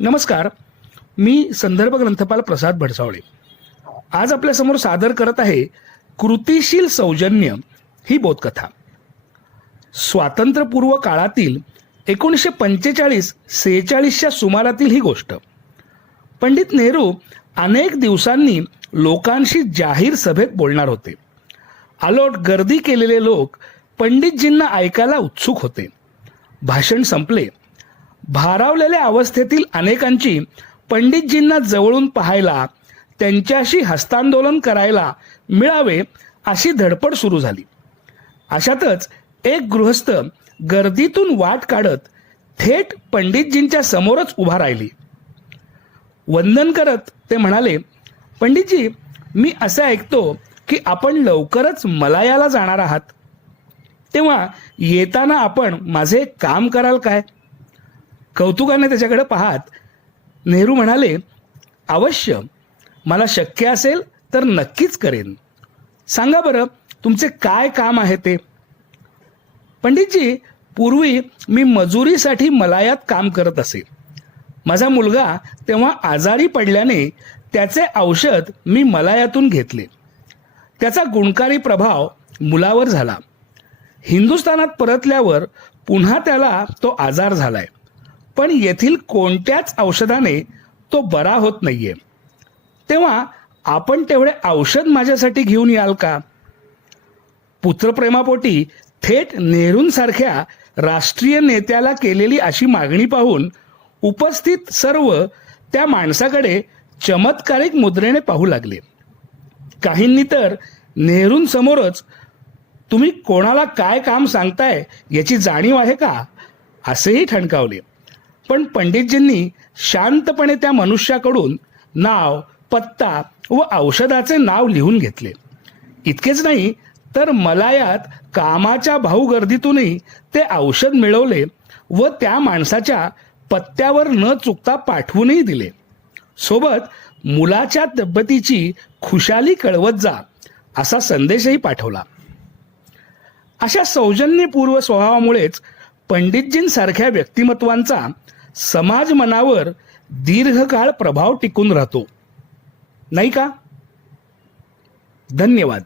नमस्कार. मी संदर्भ ग्रंथपाल प्रसाद भडसावळे. आज आपल्यासमोर सादर करत आहे कृतिशील सौजन्य ही बोधकथा. स्वातंत्र्यपूर्व काळातील एकोणीसशे पंचेचाळीस सेहेचाळीसच्या सुमारातील ही गोष्ट. पंडित नेहरू अनेक दिवसांनी लोकांशी जाहीर सभेत बोलणार होते. आलोट गर्दी केलेले लोक पंडितजींना ऐकायला उत्सुक होते. भाषण संपले. भारावलेल्या अवस्थेतील अनेकांची पंडितजींना जवळून पाहायला त्यांच्याशी हस्तांदोलन करायला मिळावे अशी धडपड सुरू झाली. अशातच एक गृहस्थ गर्दीतून वाट काढत थेट पंडितजींच्या समोरच उभा राहिली. वंदन करत ते म्हणाले पंडितजी मी असं ऐकतो की आपण लवकरच मलायाला जाणार आहात. तेव्हा येताना आपण माझे काम कराल काय? कौतुकाने त्याच्याकडे पाहत. नेहरू म्हणाले अवश्य. मला शक्य असेल तर नक्कीच करेन. सांगा बरं तुमचे काय काम आहे ते? पंडितजी पूर्वी मी मजुरीसाठी मलायात काम करत असे. माझा मुलगा तेव्हा आजारी पडल्याने त्याचे औषध मी मलायातून घेतले. त्याचा गुणकारी प्रभाव मुलावर झाला. हिंदुस्थानात परतल्यावर पुन्हा त्याला तो आजार झालाय. पण येथील कोणत्याच औषधाने तो बरा होत नाहीये. तेव्हा आपण तेवढे औषध माझ्यासाठी घेऊन याल का? पुत्रप्रेमापोटी थेट नेहरूंसारख्या राष्ट्रीय नेत्याला केलेली अशी मागणी पाहून उपस्थित सर्व त्या माणसाकडे चमत्कारिक मुद्रेने पाहू लागले. काहींनी तर नेहरूंसमोरच तुम्ही कोणाला काय काम सांगताय याची जाणीव आहे का? असेही ठणकावले. पण पंडितजींनी शांतपणे त्या मनुष्याकडून नाव पत्ता व औषधाचे नाव लिहून घेतले. इतकेच नाही तर मलायात कामाच्या भाऊगर्दीतूनही ते औषध मिळवले व त्या माणसाच्या पत्त्यावर न चुकता पाठवूनही दिले. सोबत मुलाच्या तब्येतीची खुशाली कळवत जा असा संदेशही पाठवला. अशा सौजन्यपूर्व स्वभावामुळेच पंडितजींसारख्या व्यक्तिमत्वांचा समाज मनावर दीर्घकाळ प्रभाव टिकून राहतो. नाही का? धन्यवाद.